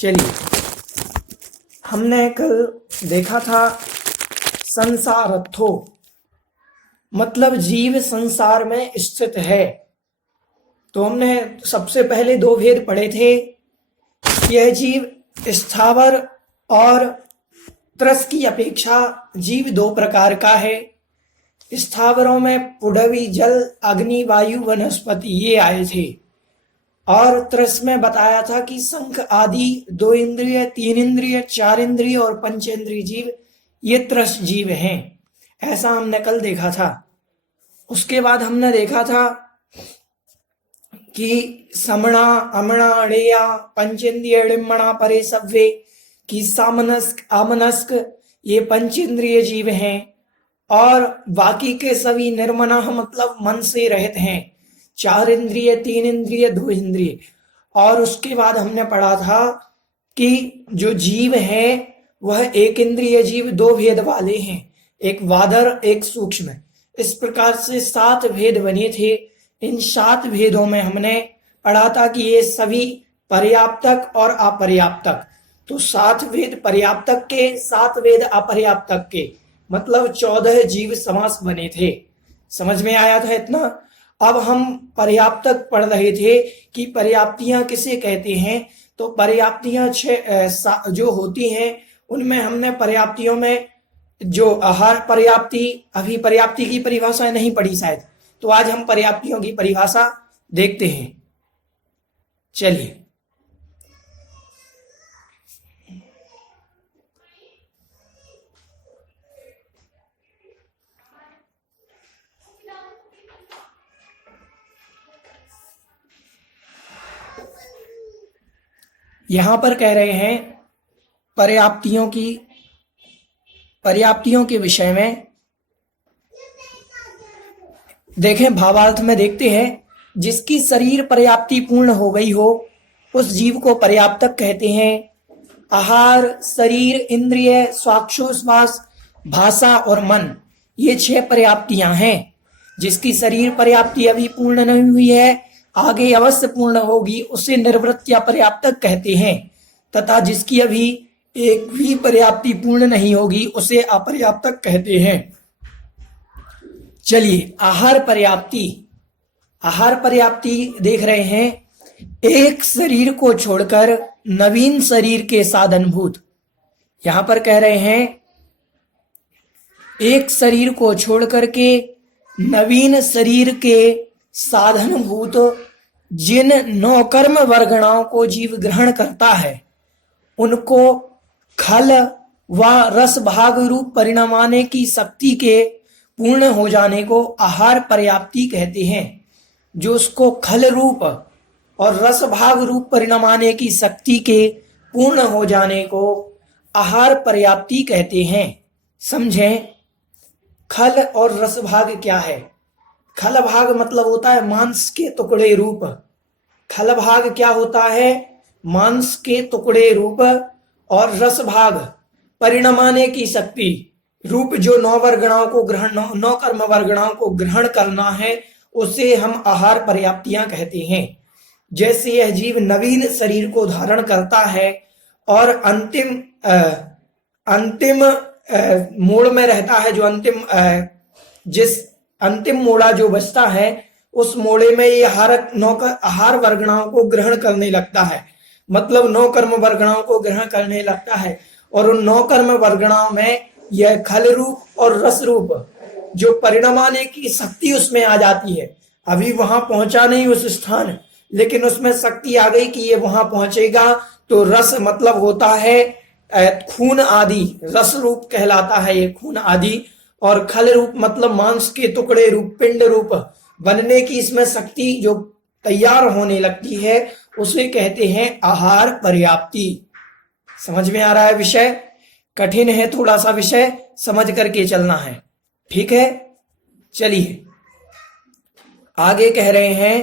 चलिए, हमने कल देखा था संसारत्थो, मतलब जीव संसार में स्थित है। तो हमने सबसे पहले दो भेद पढ़े थे। यह जीव स्थावर और त्रस की अपेक्षा जीव दो प्रकार का है। स्थावरों में पृथ्वी, जल, अग्नि, वायु, वनस्पति ये आए थे। और त्रस में बताया था कि शंख आदि दो इंद्रिय, तीन इंद्रिय, चार इंद्रिय और पंचेंद्रिय जीव ये त्रस जीव हैं। ऐसा हमने कल देखा था। उसके बाद हमने देखा था कि समणा, अमणा, अणेया, पंचेंद्रिय, डिम्मणा, परे सव्वे की सामनस्क, आमनस्क ये पंचेंद्रिय जीव हैं और बाकी के सभी निर्मना मतलब मन से रहित हैं। चार इंद्रिय, तीन इंद्रिय, दो इंद्रिय। और उसके बाद हमने पढ़ा था कि जो जीव है वह एक इंद्रिय जीव दो भेद वाले हैं, एक वादर, एक सूक्ष्म। इस प्रकार से 7 भेद बने थे। इन 7 भेदों में हमने पढ़ा था कि ये सभी पर्याप्तक और अपर्याप्तक। तो 7 भेद पर्याप्तक के, 7 भेद अपर्याप्तक के, मतलब 14 जीव समास बने थे। समझ में आया था इतना? अब हम पर्याप्तक पढ़ रहे थे कि पर्याप्तियां किसे कहते हैं। तो पर्याप्तियां 6 जो होती हैं उनमें हमने पर्याप्तियों में जो आहार पर्याप्ति, अभी पर्याप्ति की परिभाषा नहीं पढ़ी शायद, तो आज हम पर्याप्तियों की परिभाषा देखते हैं। चलिए, यहां पर कह रहे हैं पर्याप्तियों के विषय में देखें। भावार्थ में देखते हैं, जिसकी शरीर पर्याप्ति पूर्ण हो गई हो उस जीव को पर्याप्तक कहते हैं। आहार, शरीर, इंद्रिय, स्वाक्षोश्वास, भाषा और मन ये 6 पर्याप्तियां हैं। जिसकी शरीर पर्याप्ति अभी पूर्ण नहीं हुई है, आगे अवश्य पूर्ण होगी, उसे निर्वृत्त या पर्याप्तक कहते हैं। तथा जिसकी अभी एक भी पर्याप्ति पूर्ण नहीं होगी उसे अपर्याप्तक कहते हैं। चलिए, आहार पर्याप्ति देख रहे हैं। एक शरीर को छोड़कर नवीन शरीर के साधनभूत। यहां पर कह रहे हैं एक शरीर को छोड़कर के नवीन शरीर के साधनभूत जिन 9 कर्म वर्गणाओं को जीव ग्रहण करता है उनको खल व रस भाग रूप परिणमाने की शक्ति के पूर्ण हो जाने को आहार पर्याप्ति कहते हैं। जो उसको खल रूप और रस भाग रूप परिणमाने की शक्ति के पूर्ण हो जाने को आहार पर्याप्ति कहते हैं। समझें, खल और रस भाग क्या है? खल भाग मतलब होता है मांस के टुकड़े रूप। खल भाग क्या होता है? मांस के टुकड़े रूप। और रस भाग परिणमाने की शक्ति रूप, जो 9 वर्गणाओं को ग्रहण, 9 कर्म वर्गणाओं को ग्रहण करना है, उसे हम आहार पर्याप्तियां कहते हैं। जैसे यह जीव नवीन शरीर को धारण करता है और अंतिम मोड़ में रहता है, जो जिस अंतिम मोड़ा जो बचता है उस मोड़े में ये आहार वर्गणाओं को ग्रहण करने लगता है, मतलब 9 कर्म वर्गणाओं को ग्रहण करने लगता है। और उन 9 कर्म वर्गणाओं में यह खल रूप और रस रूप जो परिणमाने की शक्ति उसमें आ जाती है। अभी वहां पहुंचा नहीं उस स्थान, लेकिन उसमें शक्ति आ गई कि ये वहां पहुंचेगा। तो रस मतलब होता है खून आदि, रस रूप कहलाता है ये खून आदि। और खल रूप मतलब मांस के टुकड़े रूप, पिंड रूप बनने की इसमें शक्ति जो तैयार होने लगती है उसे कहते हैं आहार पर्याप्ति। समझ में आ रहा है? विषय कठिन है थोड़ा सा, विषय समझ करके चलना है, ठीक है। चलिए, आगे कह रहे हैं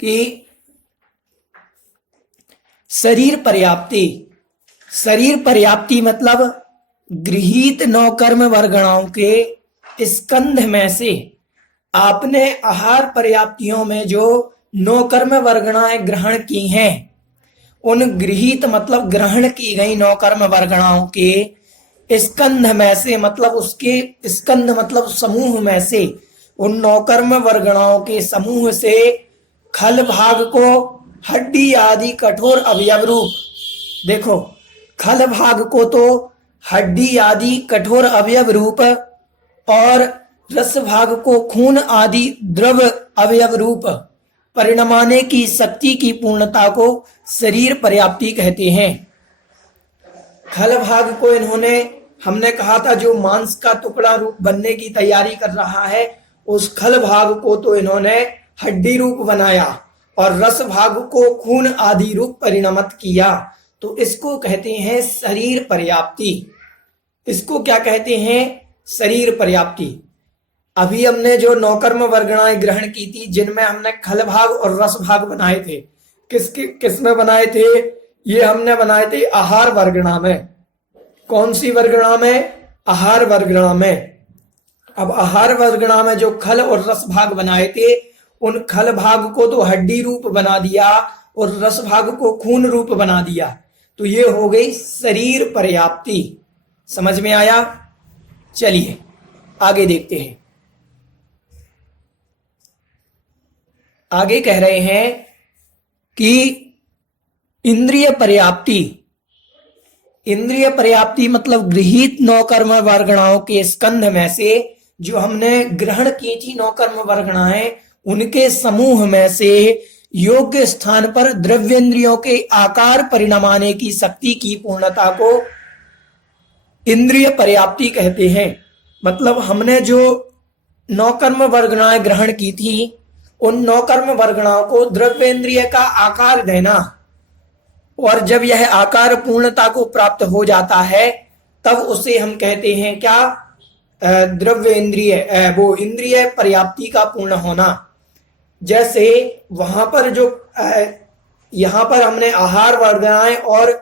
कि शरीर पर्याप्ति मतलब गृहीत 9 कर्म वर्गणाओं के स्कंध में से आपने आहार पर्याप्तियों में जो 9 कर्म वर्गणाएं ग्रहण की हैं उन गृहीत मतलब ग्रहण की गई नौकर्म वर्गणाओं के स्कंध में से, मतलब उसके स्कंध मतलब समूह में से, उन नौकर्म वर्गणाओं के समूह से खल भाग को हड्डी आदि कठोर अवयव रूप, देखो खल भाग को तो हड्डी आदि कठोर अवयव रूप और रस भाग को खून आदि द्रव अवयव रूप परिणमाने की शक्ति की पूर्णता को शरीर पर्याप्ति कहते हैं। खल भाग को इन्होंने, हमने कहा था जो मांस का टुकड़ा रूप बनने की तैयारी कर रहा है, उस खल भाग को तो इन्होंने हड्डी रूप बनाया और रस भाग को खून आदि रूप परिणमित किया, तो इसको कहते हैं शरीर पर्याप्ति। इसको क्या कहते हैं? शरीर पर्याप्ति। अभी हमने जो नौकर्म वर्गणाएं ग्रहण की थी, जिनमें हमने खल भाग और रस भाग बनाए थे, किसमें बनाए थे? ये हमने बनाए थे आहार वर्गणा में। कौन सी वर्गणा में? आहार वर्गणा में। अब आहार वर्गणा में जो खल और रस भाग बनाए थे, उन खल भाग को तो हड्डी रूप बना दिया और रस भाग को खून रूप बना दिया, तो ये हो गई शरीर पर्याप्ति। समझ में आया? चलिए आगे देखते हैं। आगे कह रहे हैं कि इंद्रिय पर्याप्ति। इंद्रिय पर्याप्ति मतलब गृहीत नौकर्म वर्गणाओं के स्कंध में से, जो हमने ग्रहण की थी नौकर्म वर्गणाएं, उनके समूह में से योग्य स्थान पर द्रव्येंद्रियों के आकार परिणमाने की शक्ति की पूर्णता को इंद्रिय पर्याप्ति कहते हैं। मतलब हमने जो नौकर्म वर्गणाएं ग्रहण की थी, उन नौकर्म वर्गणाओं को द्रव्येंद्रिय का आकार देना, और जब यह आकार पूर्णता को प्राप्त हो जाता है, तब उसे हम कहते हैं क्या? द्रव्य इंद्रिय, वो इंद्रिय पर्याप्ति का पूर्ण होना। जैसे वहां पर जो यहां पर हमने आहार वर्गणाएं और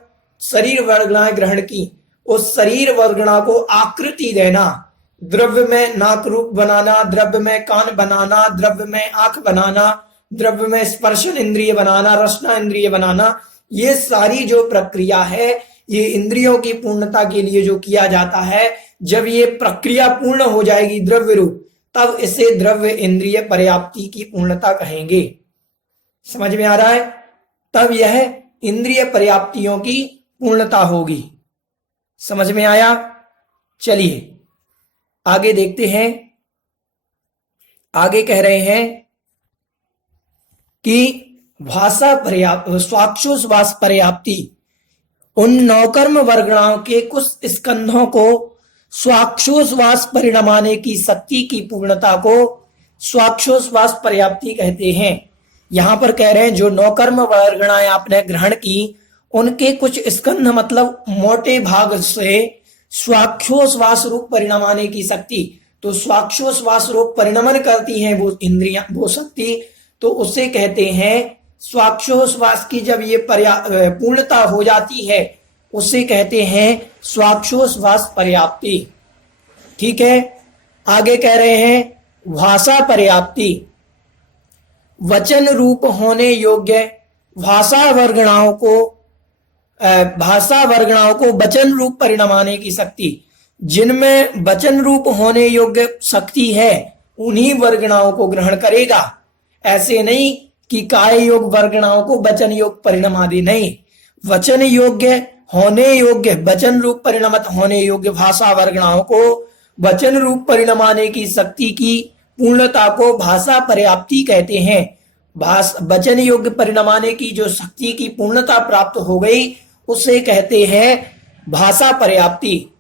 शरीर वर्गणाएं ग्रहण की, उस शरीर वर्गणा को आकृति देना, द्रव्य में नाक रूप बनाना, द्रव्य में कान बनाना, द्रव्य में आंख बनाना, द्रव्य में स्पर्शन इंद्रिय बनाना, रसना इंद्रिय बनाना, ये सारी जो प्रक्रिया है, ये इंद्रियों की पूर्णता के लिए जो किया जाता है, जब ये प्रक्रिया पूर्ण हो जाएगी द्रव्य रूप, तब इसे द्रव्य इंद्रिय पर्याप्ति की पूर्णता कहेंगे। समझ में आ रहा है? तब यह इंद्रिय पर्याप्तियों की पूर्णता होगी। समझ में आया? चलिए आगे देखते हैं। आगे कह रहे हैं कि भाषा पर्याप्त, स्वाक्षोश्वास पर्याप्ति। उन नौकर्म वर्गणाओं के कुछ स्कंधों को स्वाक्षोश्वास परिणमाने की शक्ति की पूर्णता को स्वाक्षोश्वास पर्याप्ति कहते हैं। यहां पर कह रहे हैं जो नौकर्म वर्गणाएं आपने ग्रहण की, उनके कुछ स्कंध मतलब मोटे भाग से स्वाक्षोश्वास रूप परिणमाने की शक्ति, तो स्वाक्षोश्वास रूप परिणमन करती हैं वो इंद्रियां, वो शक्ति, तो उसे कहते हैं स्वाक्षोश्वास की जब ये पूर्णता हो जाती है, उसे कहते हैं स्वाक्षोश्वास पर्याप्ति। ठीक है, आगे कह रहे हैं भाषा पर्याप्ति। वचन रूप होने योग्य भाषा वर्गणाओं को वचन रूप परिणमाने की शक्ति, जिनमें वचन रूप होने योग्य शक्ति है, उन्हीं वर्गणाओं को ग्रहण करेगा। ऐसे नहीं कि काय योग वर्गणाओं को वचन योग परिणमा दे, नहीं, वचन योग्य होने योग्य, वचन रूप परिणमत होने योग्य भाषा वर्गणाओं को वचन रूप परिणमाने की शक्ति की पूर्णता को भाषा पर्याप्ति कहते हैं। वचन योग्य परिणमाने की जो शक्ति की पूर्णता प्राप्त हो गई, उसे कहते हैं भाषा पर्याप्ति।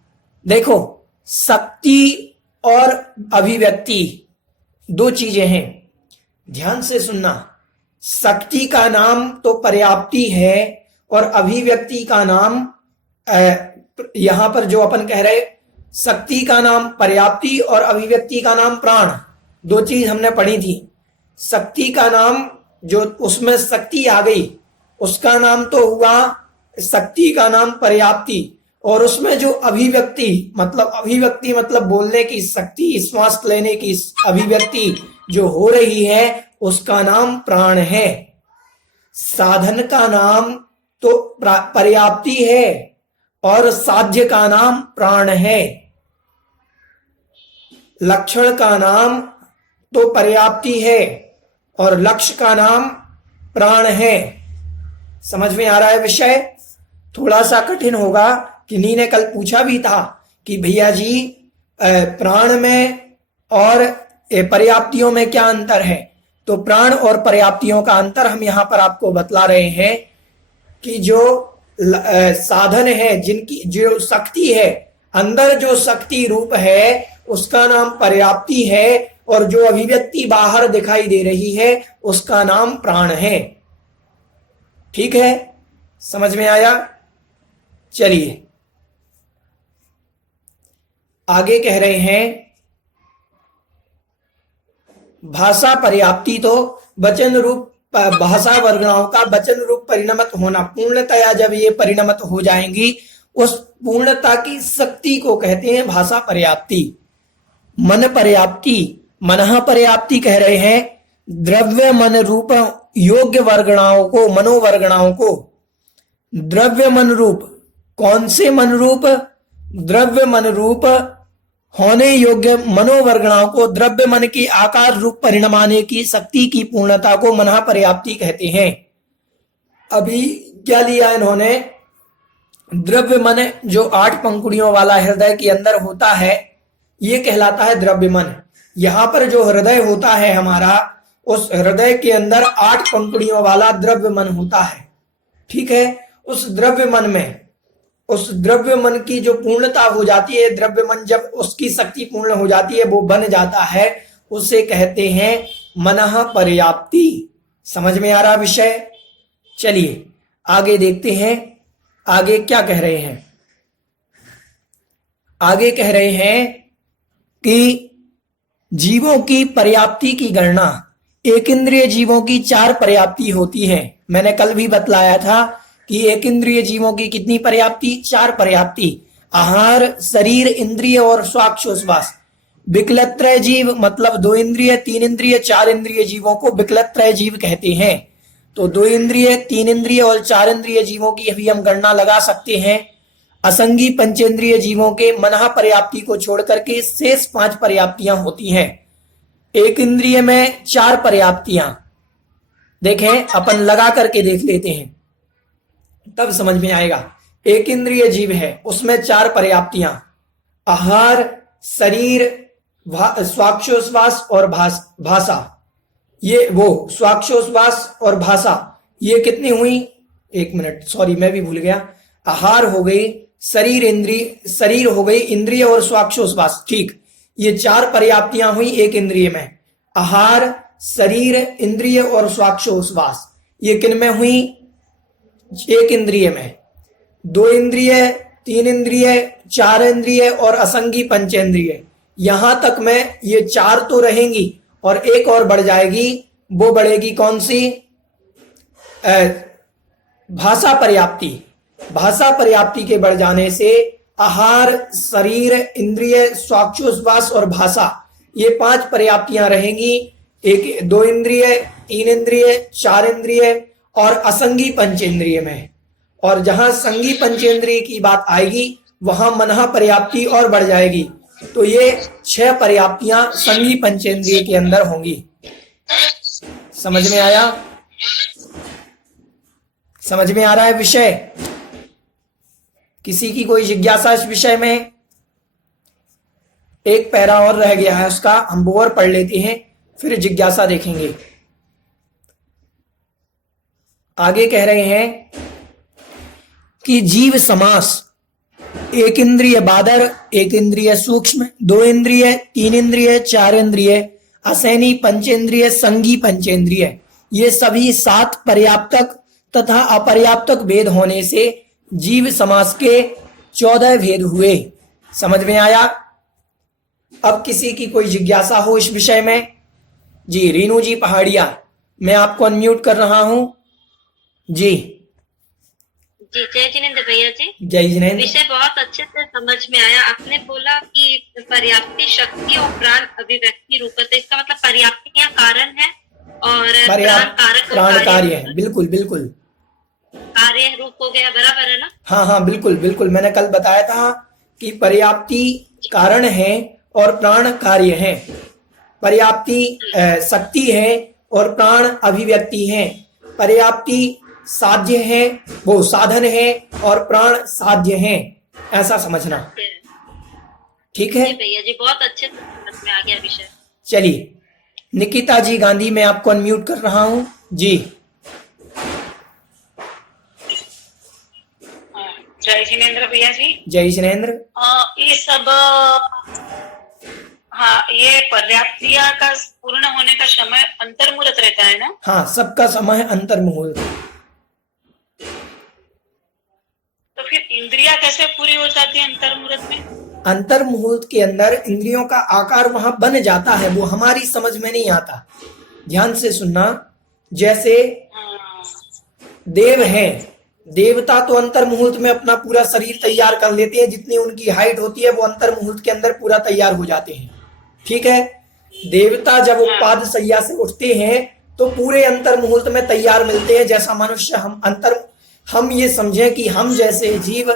देखो, शक्ति और अभिव्यक्ति दो चीजें हैं, ध्यान से सुनना। शक्ति का नाम तो पर्याप्ति है और अभिव्यक्ति का नाम, यहां पर जो अपन कह रहे, शक्ति का नाम पर्याप्ति और अभिव्यक्ति का नाम प्राण, दो चीज हमने पढ़ी थी। शक्ति का नाम जो उसमें शक्ति आ गई, उसका नाम तो हुआ, शक्ति का नाम पर्याप्ति, और उसमें जो अभिव्यक्ति मतलब बोलने की शक्ति, श्वास लेने की अभिव्यक्ति जो हो रही है, उसका नाम प्राण है। साधन का नाम तो पर्याप्ति है, और साध्य का नाम प्राण है। लक्षण का नाम तो पर्याप्ति है और लक्ष्य का नाम प्राण है। समझ में आ रहा है विषय? थोड़ा सा कठिन होगा। किन्हीं ने कल पूछा भी था कि भैया जी प्राण में और पर्याप्तियों में क्या अंतर है। तो प्राण और पर्याप्तियों का अंतर हम यहाँ पर आपको बतला रहे हैं कि जो साधन है, जिनकी जो शक्ति है, अंदर जो शक्ति रूप है उसका नाम पर्याप्ति है, और जो अभिव्यक्ति बाहर दिखाई दे रही है उसका नाम प्राण है। ठीक है, समझ में आया? चलिए आगे कह रहे हैं, भाषा पर्याप्ति तो वचन रूप भाषा वर्गणाओं का वचन रूप परिणमत होना, पूर्णतया जब ये परिणमत हो जाएंगी उस पूर्णता की शक्ति को कहते हैं भाषा पर्याप्ति। मन पर्याप्ति, मनः पर्याप्ति कह रहे हैं द्रव्य मन रूप योग्य वर्गणाओं को, मनोवर्गणाओं को। द्रव्य मन रूप, कौन से मन रूप? द्रव्य मन रूप होने योग्य मनोवर्गणाओं को, द्रव्य मन की आकार रूप परिणमाने की शक्ति की पूर्णता को मनः पर्याप्ति कहते हैं। अभी क्या लिया इन्होंने? द्रव्य मन जो 8 पंखुड़ियों वाला हृदय के अंदर होता है ये कहलाता है द्रव्य मन। यहां पर जो हृदय होता है हमारा, उस हृदय के अंदर 8 पंखुड़ियों वाला द्रव्य मन होता है। ठीक है, उस द्रव्य मन में, उस द्रव्य मन की जो पूर्णता हो जाती है, द्रव्य मन जब उसकी शक्ति पूर्ण हो जाती है, वो बन जाता है, उसे कहते हैं मनः पर्याप्ति। समझ में आ रहा विषय? चलिए आगे देखते हैं, आगे क्या कह रहे हैं। आगे कह रहे हैं कि जीवों की पर्याप्ति की गणना, एक इंद्रिय जीवों की 4 पर्याप्ति होती है। मैंने कल भी बतलाया था कि एक इंद्रिय जीवों की कितनी पर्याप्ति? 4 पर्याप्ति। आहार, शरीर, इंद्रिय और स्वाक्षोश्वास। विकलत्रय जीव मतलब 2 इंद्रिय, 3 इंद्रिय, 4 इंद्रिय जीवों को विकलत्रय जीव कहते हैं। तो 2 इंद्रिय, 3 इंद्रिय और 4 इंद्रिय जीवों की अभी हम गणना लगा सकते हैं। असंगी पंचेंद्रिय जीवों के मनः पर्याप्ति को छोड़ करके शेष 5 पर्याप्तियां होती हैं। एक इंद्रिय में 4 पर्याप्तियां, देखें अपन लगा करके देख लेते हैं तब समझ में आएगा। एक इंद्रिय जीव है, उसमें 4 पर्याप्तियां, आहार, शरीर, स्वाक्षोश्वास और भाषा। ये वो स्वाक्षोश्वास और भाषा ये कितनी हुई? 1 मिनट, सॉरी मैं भी भूल गया। आहार हो गई, शरीर हो गई, इंद्रिय और स्वाक्षोश्वास। ठीक, ये 4 पर्याप्तियां हुई एक इंद्रिय में। आहार, शरीर, इंद्रिय और स्वाक्षोश्वास ये किन में हुई? एक इंद्रिय में। 2 इंद्रिय, 3 इंद्रिय, 4 इंद्रिय और असंगी पंचेंद्रिय, यहां तक में ये 4 तो रहेंगी और एक और बढ़ जाएगी। वो बढ़ेगी कौन सी? भाषा पर्याप्ति। भाषा पर्याप्ति के बढ़ जाने से आहार, शरीर, इंद्रिय, स्वाक्षोश्वास और भाषा ये 5 पर्याप्तियां रहेंगी। 2 इंद्रिय, 3 इंद्रिय, 4 इंद्रिय और असंगी पंचेंद्रिय में। और जहां संगी पंचेंद्रिय की बात आएगी वहां मनः पर्याप्ति और बढ़ जाएगी। तो ये 6 पर्याप्तियां संगी पंचेंद्रिय के अंदर होंगी। समझ में आया? समझ में आ रहा है विषय? किसी की कोई जिज्ञासा इस विषय में? एक पैरा और रह गया है उसका, हम वो और पढ़ लेते हैं फिर जिज्ञासा देखेंगे। आगे कह रहे हैं कि जीव समास, एक इंद्रिय बादर, एक इंद्रिय सूक्ष्म, 2 इंद्रिय, 3 इंद्रिय, 4 इंद्रिय, असैनी पंचेंद्रिय, संगी पंचेंद्रिय, ये सभी 7 पर्याप्तक तथा अपर्याप्तक भेद होने से जीव समास के 14 भेद हुए। समझ में आया? अब किसी की कोई जिज्ञासा हो इस विषय में? जी रीनू जी पहाड़िया, मैं आपको अनम्यूट कर रहा हूं। जी जी जय जिनेन्द्र भैया जी। जय जिनेन्द्र। विषय बहुत अच्छे से समझ में आया। आपने बोला कि पर्याप्ति शक्ति और प्राण अभिव्यक्ति रूप है, तो इसका मतलब पर्याप्तियां कारण है और प्राण कारक प्राण कार्य है। बिल्कुल बिल्कुल। कार्य रूप हो गया, बराबर है ना? हाँ हाँ, बिल्कुल बिल्कुल, मैंने कल बताया था कि पर्याप्ति कारण है और प्राण कार्य है। पर्याप्ति शक्ति है और प्राण अभिव्यक्ति है। पर्याप्ति साध्य है, वो साधन है, और प्राण साध्य है, ऐसा समझना। ठीक है जी भैया जी, बहुत अच्छे से समझ में आ गया विषय। चलिए, निकिता जी गांधी, मैं आपको अनम्यूट कर रहा हूं जी। जय जिनेन्द्र भैया जी। जय जिनेन्द्र। ये सब हाँ, ये पर्याप्तिया का पूर्ण होने का समय अंतर्मुहूर्त रहता है ना? हाँ, सबका समय अंतर्मुहूर्त। तो फिर इंद्रिया कैसे पूरी हो जाती है अंतर्मुहूर्त में? अंतर्मुहूर्त के अंदर इंद्रियों का आकार वहां बन जाता है, वो हमारी समझ में नहीं आता। ध्यान से सुनना। जैसे देव हैं, देवता तो अंतर्मुहूर्त में अपना पूरा शरीर तैयार कर लेते हैं, जितनी उनकी हाइट होती है वो अंतर्मुहूर्त के अंदर पूरा तैयार हो जाते हैं। ठीक है, देवता जब वो पाद सैया से उठते हैं तो पूरे अंतर्मुहूर्त में तैयार मिलते हैं। जैसा मनुष्य हम ये समझें कि हम जैसे जीव,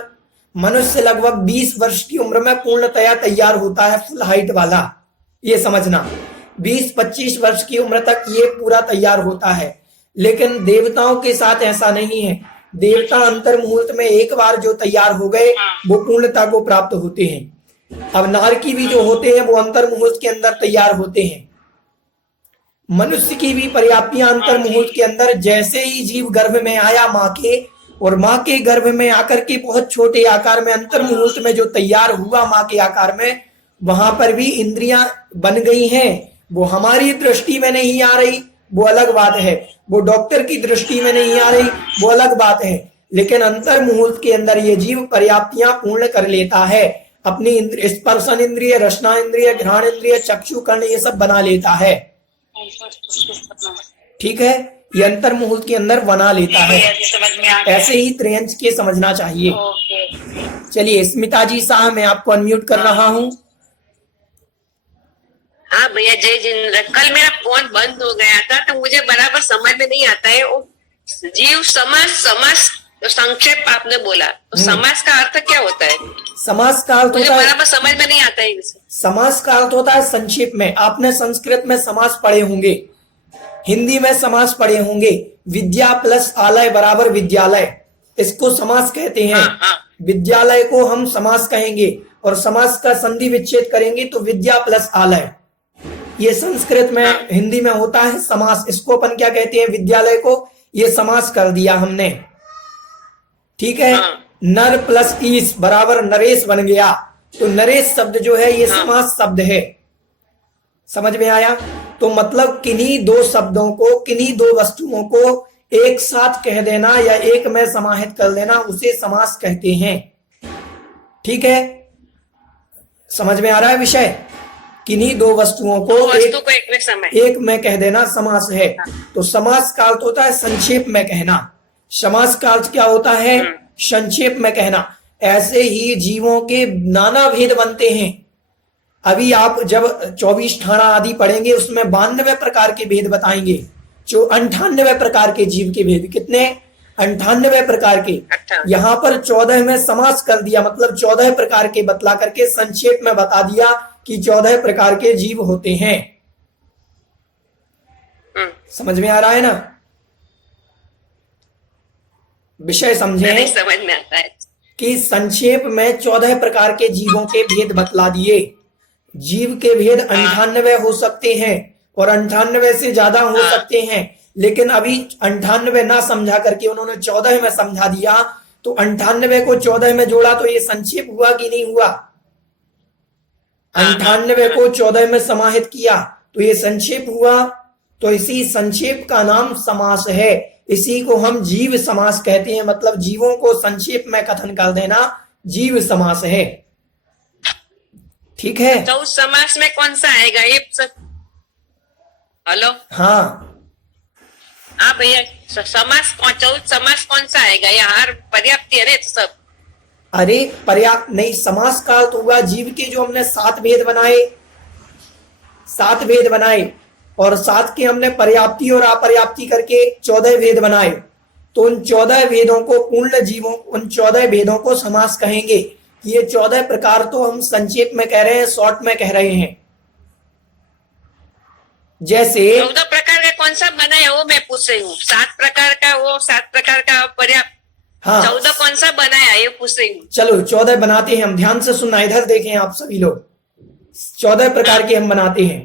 मनुष्य लगभग 20 वर्ष की उम्र में पूर्णतया तैयार होता है, फुल हाइट वाला, ये समझना। 20-25 वर्ष की उम्र तक ये पूरा तैयार होता है। लेकिन देवताओं के साथ ऐसा नहीं है। देवता अंतर्मुहूर्त में एक बार जो तैयार हो गए वो पूर्णता को प्राप्त होते हैं। अब नारकी भी जो होते हैं वो अंतर्मुहूर्त के अंदर तैयार होते हैं। मनुष्य की भी पर्याप्तियां अंतर्मुहूर्त के अंदर, जैसे ही जीव गर्भ में आया माँ के, और माँ के गर्भ में आकर के बहुत छोटे आकार में अंतर्मुहूर्त में जो तैयार हुआ माँ के आकार में, वहां पर भी इंद्रियां बन गई हैं। वो हमारी दृष्टि में नहीं आ रही, वो अलग बात है। वो डॉक्टर की दृष्टि में नहीं आ रही, वो अलग बात है। लेकिन अंतर्मुहूर्त के अंदर ये जीव पर्याप्तियां पूर्ण कर लेता है। अपनी स्पर्शन इंद्रिय, रसना इंद्रिय, घ्राण इंद्रिय, चक्षु कर्ण, ये सब बना लेता है। ठीक है, ये अंतर्मुहूर्त के अंदर बना लेता है। ऐसे ही त्रियंच के समझना चाहिए। चलिए, स्मिता जी शाह, मैं आपको अनम्यूट कर रहा हूँ। हाँ भैया, जय जिनेन्द्र। कल मेरा फोन बंद हो गया था तो मुझे बराबर समझ में नहीं आता है। वो जीव समास तो संक्षेप आपने बोला, तो समास का अर्थ क्या होता है? समास का अर्थ मुझे होता है, बराबर समझ में नहीं आता है इसे। समास का अर्थ होता है संक्षेप में। आपने संस्कृत में समास पढ़े होंगे, हिंदी में समास पढ़े होंगे। विद्या प्लस आलय बराबर विद्यालय, इसको समास कहते हैं। विद्यालय को हम समास कहेंगे, और समास का संधि विच्छेद करेंगे तो विद्या प्लस आलय। ये संस्कृत में, हिंदी में होता है समास। इसको अपन क्या कहते हैं? विद्यालय को ये समास कर दिया हमने। ठीक है, नर प्लस ईस बराबर नरेश बन गया, तो नरेश शब्द जो है ये समास शब्द है। समझ में आया? तो मतलब किन्हीं दो शब्दों को, किन्हीं दो वस्तुओं को एक साथ कह देना या एक में समाहित कर देना, उसे समास कहते हैं। ठीक है, समझ में आ रहा है विषय? किन्हीं दो वस्तुओं को एक में कह देना समास है। तो समास का अर्थ होता है संक्षेप में कहना। समास का अर्थ क्या होता है? संक्षेप में कहना। ऐसे ही जीवों के नाना भेद बनते हैं। अभी आप जब 24 ठाणा आदि पढ़ेंगे उसमें 92 प्रकार के भेद बताएंगे। जो 98 प्रकार के जीव के भेद, कितने? 98 प्रकार के। यहाँ पर 14 में समास कर दिया, मतलब 14 प्रकार के बतला करके संक्षेप में बता दिया कि 14 प्रकार के जीव होते हैं। समझ में आ रहा है ना? विषय समझे? नहीं समझ में आता है कि संक्षेप में 14 प्रकार के जीवों के भेद बतला दिए। जीव के भेद 98 हो सकते हैं और 98 से ज्यादा हो सकते हैं, लेकिन अभी 98 ना समझा करके उन्होंने 14 में समझा दिया। तो 98 को 14 में जोड़ा तो ये संक्षेप हुआ कि नहीं हुआ? 98 को 14 में समाहित किया तो ये संक्षेप हुआ। तो इसी संक्षेप का नाम समास है। इसी को हम जीव समास कहते हैं, मतलब जीवों को संक्षेप में कथन कर देना जीव समास है। ठीक है, तो उस समास में कौन सा आएगा ये हेलो? हाँ भैया, समास कौन सा आएगा? यहाँ पर्याप्ति है रे तो सब। अरे पर्याप्त नहीं, समास का अर्थ हुआ जीव के जो हमने 7 भेद बनाए, 7 भेद बनाए, और 7 के हमने पर्याप्ति और अपर्याप्ति करके 14 भेद बनाए। तो उन 14 भेदों को पूर्ण जीवों, उन 14 भेदों को समास कहेंगे। ये 14 प्रकार तो हम संक्षेप में कह रहे हैं, शॉर्ट में कह रहे हैं। जैसे 14 प्रकार का कौन सा बना है वो मैं पूछ रही हूँ। 7 प्रकार का, वो 7 प्रकार का पर्याप्त। हाँ 14 कौन सा बनाया ये पूछ रही हूँ। चलो 14 बनाते हैं हम, ध्यान से सुनना, इधर देखें आप सभी लोग। 14 प्रकार के हम बनाते हैं।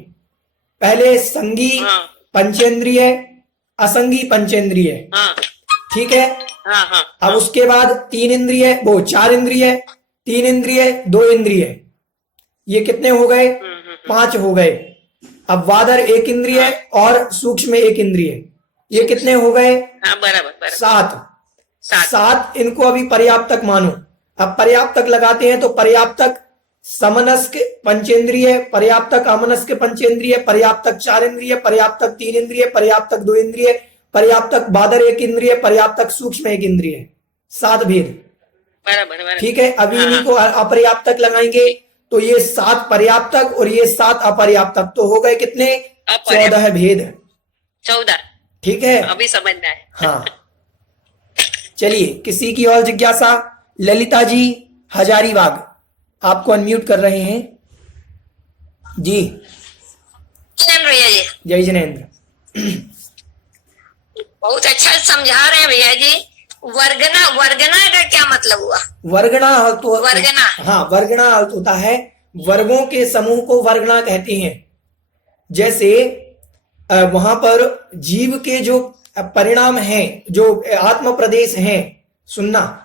पहले संगी हाँ पंचेंद्रिय, असंगी पंचेंद्रिय, हाँ ठीक है। हाँ हाँ अब उसके बाद 3 इंद्रिय, वो 4 इंद्रिय, 3 इंद्रिय, 2 इंद्रिय, ये कितने हो गए? 5 हो गए। अब वादर 1 इंद्रिय और सूक्ष्म 1 इंद्रिय, ये कितने हो गए? हाँ बराबर बराबर 7। 7 7 इनको अभी पर्याप्तक मानो। अब पर्याप्तक लगाते हैं तो पर्याप्तक समनस्क पंचेंद्रिय, पर्याप्तक अमनस्क पंचेंद्रिय, पर्याप्तक 4 इंद्रिय, पर्याप्तक 3 इंद्रिय, पर्याप्तक 2 इंद्रिय, पर्याप्तक बादर 1 इंद्रिय, पर्याप्तक सूक्ष्म 1 इंद्रिय, 7 भेद, बराबर बराबर। ठीक है। अभी इन्हीं को अपर्याप्तक लगाएंगे तो ये 7 पर्याप्तक और ये 7 अपर्याप्तक, तो हो गए कितने? 14 भेद, 14, ठीक है। अभी समझ में आया। हाँ चलिए, किसी की और जिज्ञासा? ललिता जी हजारीबाग, आपको अनम्यूट कर रहे हैं जी। भैया जी जय जिनेन्द्र। बहुत अच्छा समझा रहे हैं भैया जी। वर्गना, वर्गना का क्या मतलब हुआ? वर्गणा अर्थ वर्गणा। हाँ, वर्गणा अर्थ होता है वर्गों के समूह को वर्गणा कहते हैं। जैसे वहां पर जीव के जो परिणाम हैं, जो आत्म प्रदेश हैं, सुनना,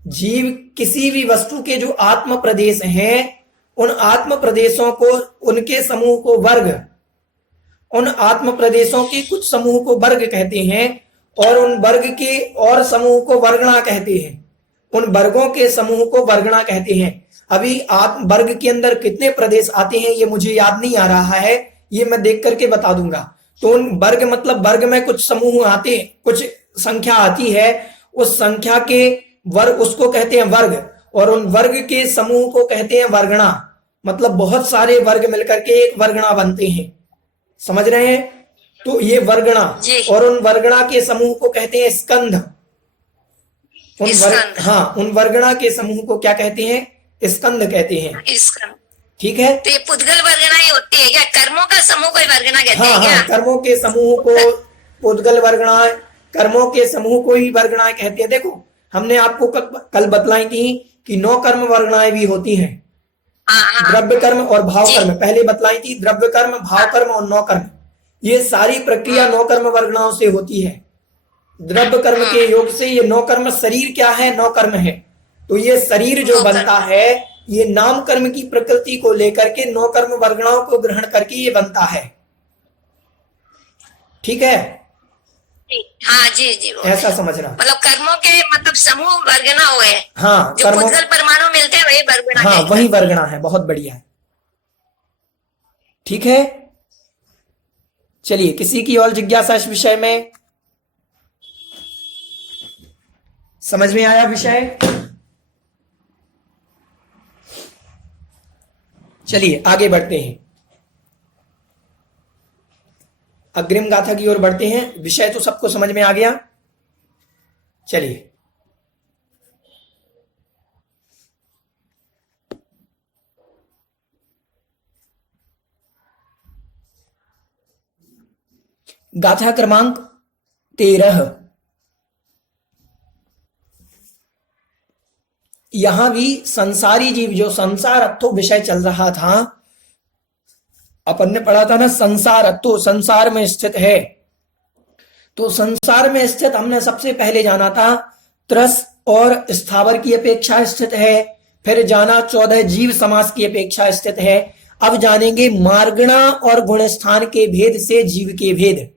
जीव किसी भी वस्तु के जो आत्म प्रदेश हैं, उन आत्म प्रदेशों को, उनके समूह को वर्ग, उन आत्म प्रदेशों के कुछ समूह को वर्ग कहते हैं और उन वर्ग के और समूह को वर्गणा कहते हैं। उन वर्गों के समूह को वर्गणा कहते हैं। अभी आत्म वर्ग के अंदर कितने प्रदेश आते हैं ये मुझे याद नहीं आ रहा है, ये मैं देख करके बता दूंगा। तो उन वर्ग मतलब वर्ग में कुछ समूह आते, कुछ संख्या आती है, उस संख्या के वर्ग उसको कहते हैं वर्ग, और उन वर्ग के समूह को कहते हैं वर्गणा। मतलब बहुत सारे वर्ग मिलकर के एक वर्गणा बनते हैं, समझ रहे हैं? तो ये वर्गणा, और उन वर्गणा के समूह को कहते हैं स्कंध। हाँ, उन वर्गणा के समूह को क्या कहते हैं? स्कंध कहते हैं, ठीक है। तो ये पुद्गल वर्गना ही होती है क्या? कर्मों का समूह को वर्गना कहते हैं क्या? हाँ, कर्मों के समूह को पुद्गल वर्गणा, कर्मों के समूह को ही वर्गणा कहते हैं। देखो, हमने आपको कल बतलाई थी कि 9 कर्म वर्गणाएं भी होती हैं। द्रव्य कर्म और भाव कर्म पहले बतलाई थी। द्रव्य कर्म, भाव कर्म और 9 कर्म, ये सारी प्रक्रिया 9 कर्म वर्गणाओं से होती है। द्रव्य कर्म के योग से ये 9 कर्म, शरीर क्या है? 9 कर्म है। तो ये शरीर जो बनता है, ये नाम कर्म की प्रकृति को लेकर के 9 कर्म वर्गणाओं को ग्रहण करके ये बनता है, ठीक है। हाँ जी जी, ऐसा समझना, मतलब कर्मों के मतलब समूह वर्गना हुए। हाँ, जो पुद्गल परमाणु मिलते हैं वही वर्गना। हाँ, वही वर्गणा है। बहुत बढ़िया है, ठीक है। चलिए, किसी की और जिज्ञासा इस विषय में? समझ में आया विषय? चलिए आगे बढ़ते हैं, अग्रिम गाथा की ओर बढ़ते हैं। विषय तो सबको समझ में आ गया। चलिए, गाथा क्रमांक 13। यहां भी संसारी जीव, जो संसार अत्थो विषय चल रहा था, अपन ने पढ़ा था ना, संसार अत्थो, संसार में स्थित है। तो संसार में स्थित हमने सबसे पहले जाना था त्रस और स्थावर की अपेक्षा स्थित है, फिर जाना 14 जीव समास की अपेक्षा स्थित है। अब जानेंगे मार्गणा और गुणस्थान के भेद से जीव के भेद।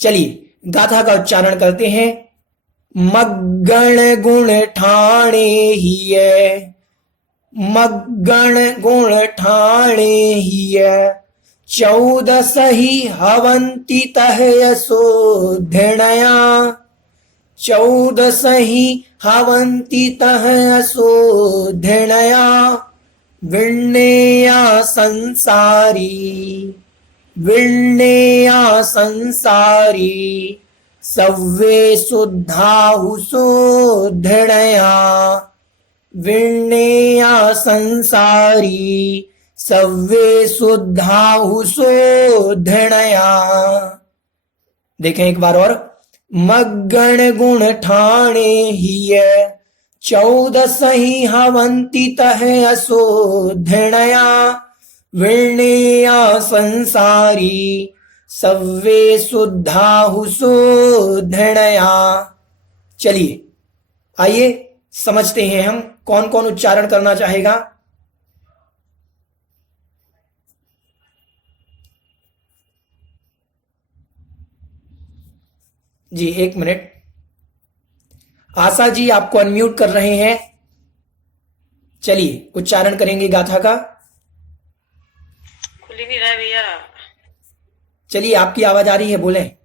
चलिए गाथा का उच्चारण करते हैं। मग्गण गुण ठाणे हिय, मग्गण गुण ठाणे हिय, 14 ही हवंति तह यशोधिणया, 14 ही हवंति तह यशोधिणया, विण्णेया संसारी, विण्णेया संसारी, सव्वे शुद्धाहु शुद्धणया विण्णेया संसारी सव्वे शुद्धाहु शुद्धणया। देखें एक बार और। मग्गण गुण ठाणे हिय 14 ही हवन्ति तह अशोधणया विण्णेया संसारी सव्वे शुद्धाहु शुद्धणया। चलिए आइए समझते हैं हम कौन कौन उच्चारण करना चाहेगा। जी एक मिनट, आशा जी आपको अनम्यूट कर रहे हैं। चलिए उच्चारण करेंगे गाथा का। खुल ही नहीं रहा है भैया। चलिए आपकी आवाज आ रही है, बोलें।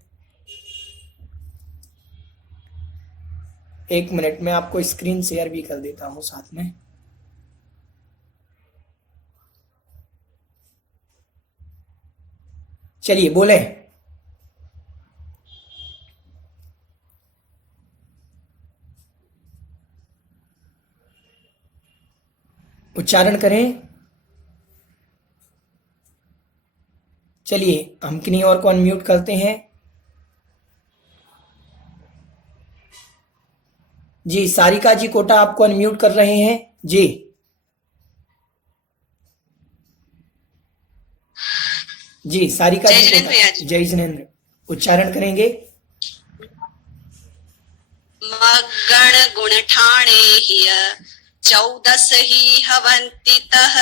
एक मिनट में आपको स्क्रीन शेयर भी कर देता हूं साथ में। चलिए बोलें। उच्चारण करें। चलिए हम किन्हीं और को अनम्यूट करते हैं। जी सारिका जी कोटा आपको अनम्यूट कर रहे हैं जी। जी सारिका जी कोटा, जय जिनेंद्र। उच्चारण करेंगे। मग्गण गुण ठाणे हिय 14 ही हवन्ति तह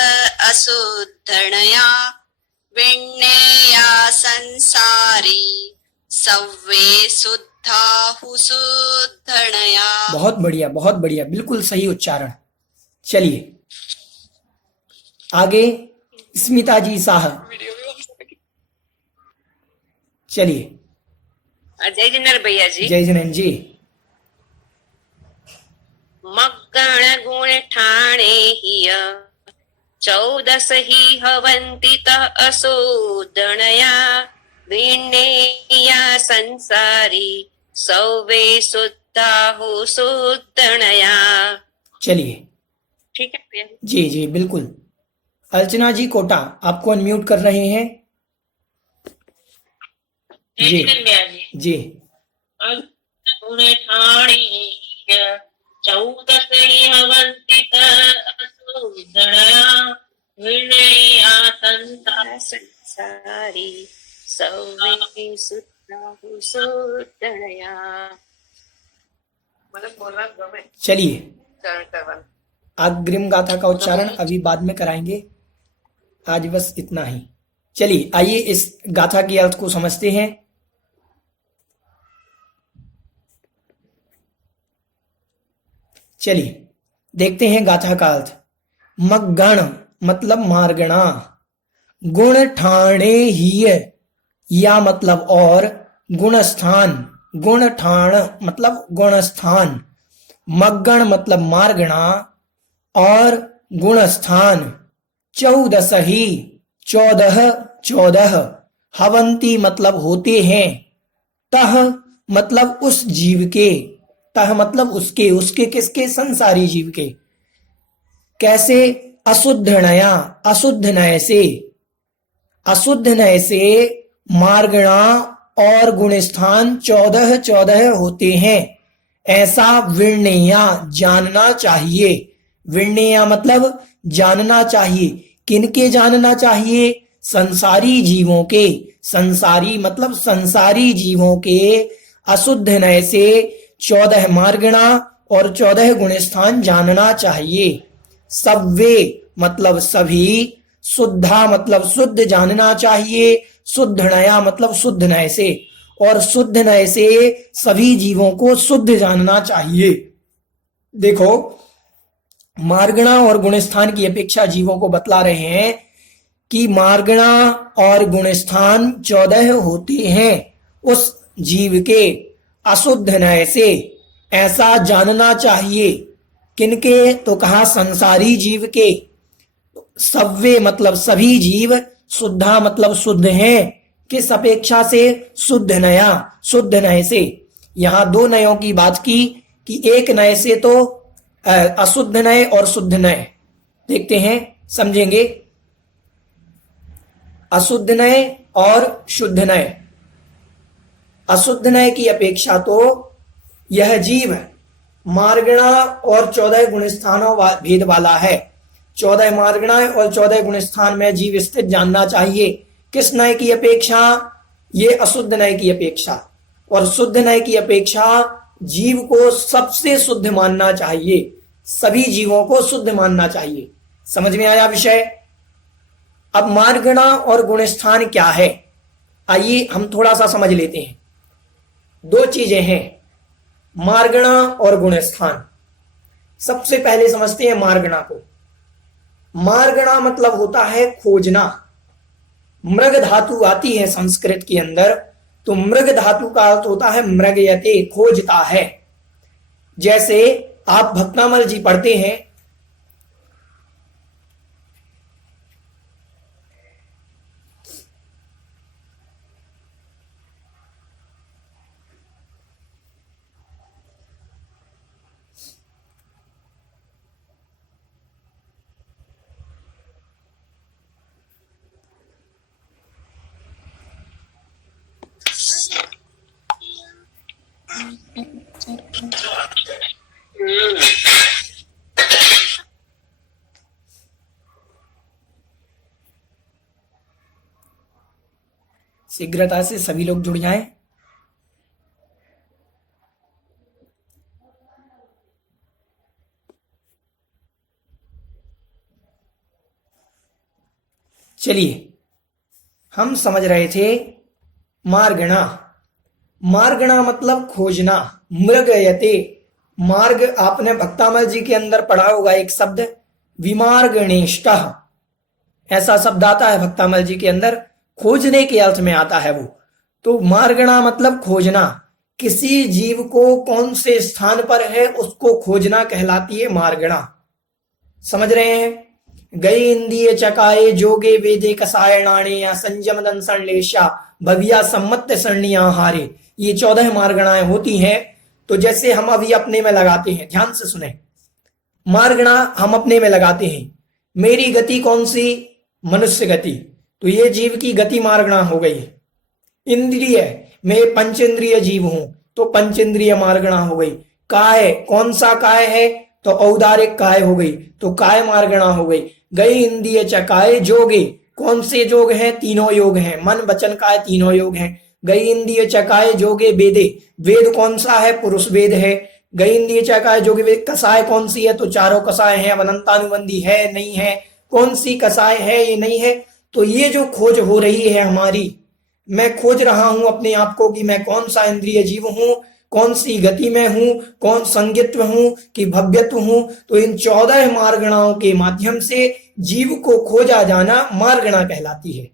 अशुद्धणया विण्णेया संसारी सव्वे शुद्धाहु शुद्धणया। बहुत बढ़िया, बिल्कुल सही उच्चारण। चलिए आगे स्मिता जी साह। चलिए जय जिनेंद्र भैया जी। जय जिनेंद्र जी। मग्गण गुण ठाणे हिय 14 ही हवन्ति तः अशोधणया विण्णेया संसारी सव्वे शुद्धाहु शुद्धणया। चलिए ठीक है भैया। जी जी बिल्कुल। अर्चना जी कोटा आपको अनम्यूट कर रहे हैं जी। भैया जी। जी गुण ठाणे 14 ही हवन्ति तह अशोधणया विण्णेया संसारी सव्वे शुद्धाहु शुद्धणया। मतलब बोलना गमे। चलिए चरण करवा। अग्रिम गाथा का उच्चारण अभी बाद में कराएंगे, आज बस इतना ही। चलिए आइए इस गाथा के अर्थ को समझते हैं। चलिए देखते हैं गाथा का अर्थ। मग्गण मतलब मार्गणा, गुण ठाणे हिय या मतलब और, गुणस्थान गुण ठाण मतलब गुणस्थान, मग्गण मतलब मार्गणा और गुणस्थान 14 ही 14 हवंती मतलब होते हैं, तह मतलब उस जीव के, तह मतलब उसके, उसके किसके, संसारी जीव के। कैसे? अशुद्ध नया, अशुद्ध नय से, अशुद्ध नय से मार्गणा और गुणस्थान 14 होते हैं, ऐसा विण्णेया जानना चाहिए। विण्णेया मतलब जानना चाहिए। किनके जानना चाहिए? संसारी जीवों के। संसारी मतलब संसारी जीवों के अशुद्ध नय से 14 मार्गणा और 14 गुणस्थान जानना चाहिए। सव्वे मतलब सभी, शुद्धा मतलब शुद्ध जानना चाहिए, शुद्ध नया मतलब शुद्ध नय से, और शुद्ध नय से सभी जीवों को शुद्ध जानना चाहिए। देखो मार्गणा और गुणस्थान की अपेक्षा जीवों को बतला रहे हैं कि मार्गणा और गुणस्थान 14 होते हैं उस जीव के अशुद्ध नय से, ऐसा जानना चाहिए। किनके? तो कहा संसारी जीव के। सव्वे मतलब सभी जीव, शुद्धा मतलब शुद्ध हैं, किस अपेक्षा से? शुद्ध नया, शुद्ध नय से। यहां दो नयों की बात की कि एक नय से तो अशुद्ध नय और शुद्ध नय देखते हैं, समझेंगे। अशुद्ध नय और शुद्ध नय। अशुद्ध नय की अपेक्षा तो यह जीव मार्गणा और 14 गुण स्थानों भेद वाला है। 14 मार्गणाएं और 14 गुण स्थान में जीव स्थित जानना चाहिए। किस नय की अपेक्षा? ये अशुद्ध नय की अपेक्षा। और शुद्ध नय की अपेक्षा जीव को सबसे शुद्ध मानना चाहिए, सभी जीवों को शुद्ध मानना चाहिए। समझ में आया विषय? अब मार्गणा और गुणस्थान क्या है, आइए हम थोड़ा सा समझ लेते हैं। दो चीजें हैं, मार्गणा और गुणस्थान। सबसे पहले समझते हैं मार्गणा को। मार्गणा मतलब होता है खोजना। मृग धातु आती है संस्कृत के अंदर, तो मृग धातु का अर्थ होता है मृगयते, खोजता है। जैसे आप भक्तामल जी पढ़ते हैं, शीघ्रता से सभी लोग जुड़ जाएं। चलिए, हम समझ रहे थे मार्गणा। मार्गणा मतलब खोजना। मृगयते, मार्ग आपने भक्तामल जी के अंदर पढ़ा होगा एक शब्द विमार्गणेष्टः, ऐसा शब्द आता है भक्तामल जी के अंदर, खोजने के अर्थ में आता है वो। तो मार्गणा मतलब खोजना। किसी जीव को कौन से स्थान पर है उसको खोजना कहलाती है मार्गणा। समझ रहे हैं? गई इंद्रिय चकाए जोगे वेदे कसायणाणे या संयम दंसणलेशा भविया सम्मत सरणिया हारे, ये 14 मार्गणाएं होती हैं। तो जैसे हम अभी अपने में लगाते हैं, ध्यान से सुने, मार्गणा हम अपने में लगाते हैं। मेरी गति कौन सी? मनुष्य गति, तो ये जीव की गति मार्गणा हो गई। इंद्रिय, मैं पंचेंद्रिय जीव हूं, तो पंचेंद्रिय मार्गणा हो गई। काय, कौन सा काय है? तो औदारिक काय हो गई, तो काय मार्गणा हो गई। गई इंद्रिय चकाए जोगे, कौन से योग हैं? तीनों योग हैं, मन वचन काय तीनों योग हैं। गई इंद्रिय चकाए जोगे वेदे, वेद कौन सा है? पुरुष वेद है। गई इंद्रिय चकाए जोगे वेद, कसाय कौन सी है? तो चारों कसाय हैं। अनंतानुबंधी है नहीं है? कौन सी कसाय है? ये नहीं है। तो ये जो खोज हो रही है हमारी, मैं खोज रहा हूं अपने आप को कि मैं कौन सा इंद्रिय जीव हूं, कौन सी गति में हूं, कौन संगित्व हूं कि भव्यत्व हूं। तो इन 14 मार्गणाओं के माध्यम से जीव को खोजा जाना मार्गणा कहलाती है।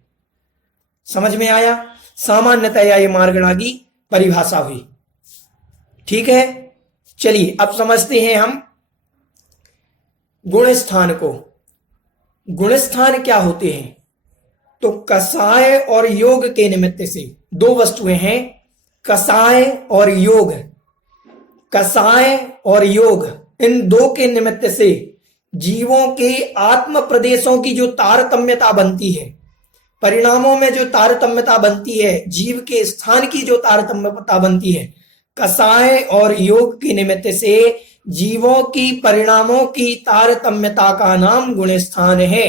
समझ में आया? सामान्यतया ये मार्गणा की परिभाषा हुई। ठीक है, चलिए अब समझते हैं हम गुणस्थान को। गुणस्थान क्या होते हैं? तो कसाय और योग के निमित्त से दो वस्तुएं हैं, कसाय और योग। कसाय और योग, इन दो के निमित्त से जीवों के आत्म प्रदेशों की जो तारतम्यता बनती है, परिणामों में जो तारतम्यता बनती है, जीव के स्थान की जो तारतम्यता बनती है, कसाय और योग के निमित्त से जीवों की परिणामों की तारतम्यता का नाम गुणस्थान है।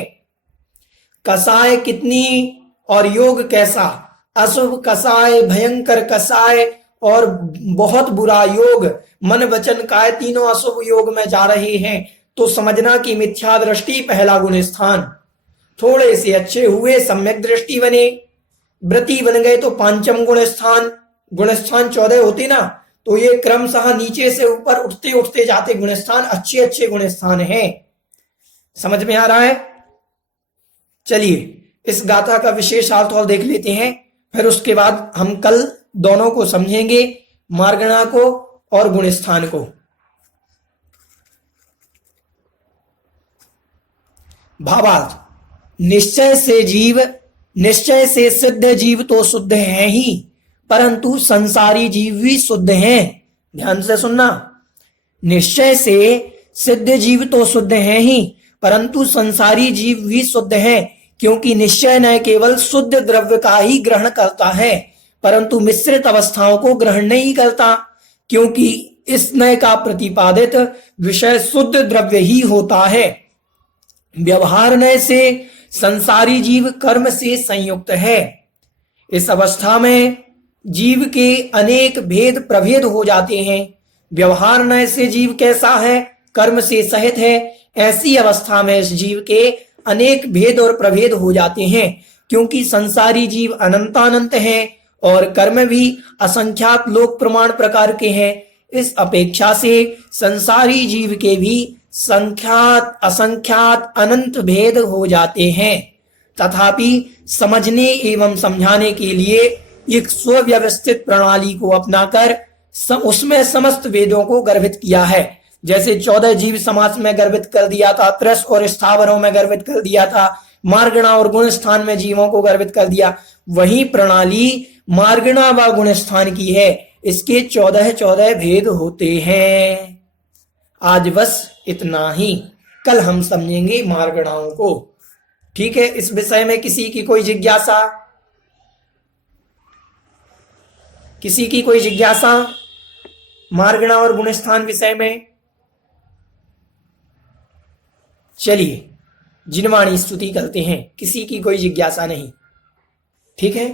कसाय कितनी और योग कैसा? अशुभ कसाय, भयंकर कसाय और बहुत बुरा योग, मन वचन काय तीनों अशुभ योग में जा रहे हैं। तो समझना कि मिथ्या दृष्टि पहला गुणस्थान, थोड़े से अच्छे हुए सम्यक दृष्टि बने, व्रति बन गए तो पांचम गुणस्थान। गुणस्थान 14 होते ना, तो ये क्रमशः नीचे से ऊपर उठते उठते जाते गुणस्थान अच्छे अच्छे गुणस्थान हैं। समझ में आ रहा है? चलिए इस गाथा का विशेष अर्थ और देख लेते हैं, फिर उसके बाद हम कल दोनों को समझेंगे, मार्गणा को और गुणस्थान को। भावार्थ, निश्चय से सिद्ध जीव तो शुद्ध है ही, परंतु संसारी जीव भी शुद्ध हैं। ध्यान से सुनना, निश्चय से सिद्ध जीव तो शुद्ध हैं ही, परंतु संसारी जीव भी शुद्ध हैं, क्योंकि निश्चय न केवल शुद्ध द्रव्य का ही ग्रहण करता है, परंतु मिश्रित अवस्थाओं को ग्रहण नहीं करता, क्योंकि इस नय का प्रतिपादित विषय शुद्ध द्रव्य ही होता है। व्यवहार नय से संसारी जीव कर्म से संयुक्त है। इस अवस्था में जीव के अनेक भेद प्रभेद हो जाते हैं। व्यवहार नय से जीव कैसा है? कर्म से सहित है। ऐसी अवस्था में इस जीव के अनेक भेद और प्रभेद हो जाते हैं, क्योंकि संसारी जीव अनंतानंत हैं और कर्म भी असंख्यात लोक प्रमाण प्रकार के हैं। इस अपेक्षा से संसारी जीव के भी संख्यात असंख्यात अनंत भेद हो जाते हैं। तथापि समझने एवं समझाने के लिए एक सुव्यवस्थित प्रणाली को अपनाकर उसमें समस्त वेदों को गर्भित किया है। जैसे 14 जीव समास में गर्भित कर दिया था, त्रस और स्थावरों में गर्भित कर दिया था, मार्गणा और गुण स्थान में जीवों को गर्भित कर दिया, वही प्रणाली मार्गणा व गुण स्थान की है। इसके 14 भेद होते हैं। आज बस इतना ही, कल हम समझेंगे मार्गणाओं को। ठीक है, इस विषय में किसी की कोई जिज्ञासा? किसी की कोई जिज्ञासा मार्गणा और गुणस्थान विषय में? चलिए जिनवाणी स्तुति करते हैं, किसी की कोई जिज्ञासा नहीं। ठीक है।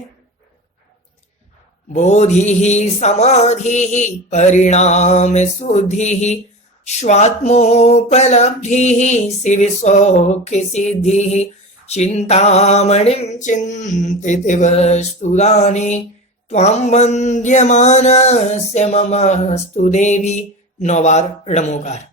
बोधि समाधि परिणाम शुद्धि स्वात्मोपलब्धि शिव सौख्य सिद्धि चिंतामणिं चिंतित वस्तुदाने त्वां वन्द्यमानस्य ममस्तु देवी। 9 बार णमोकार।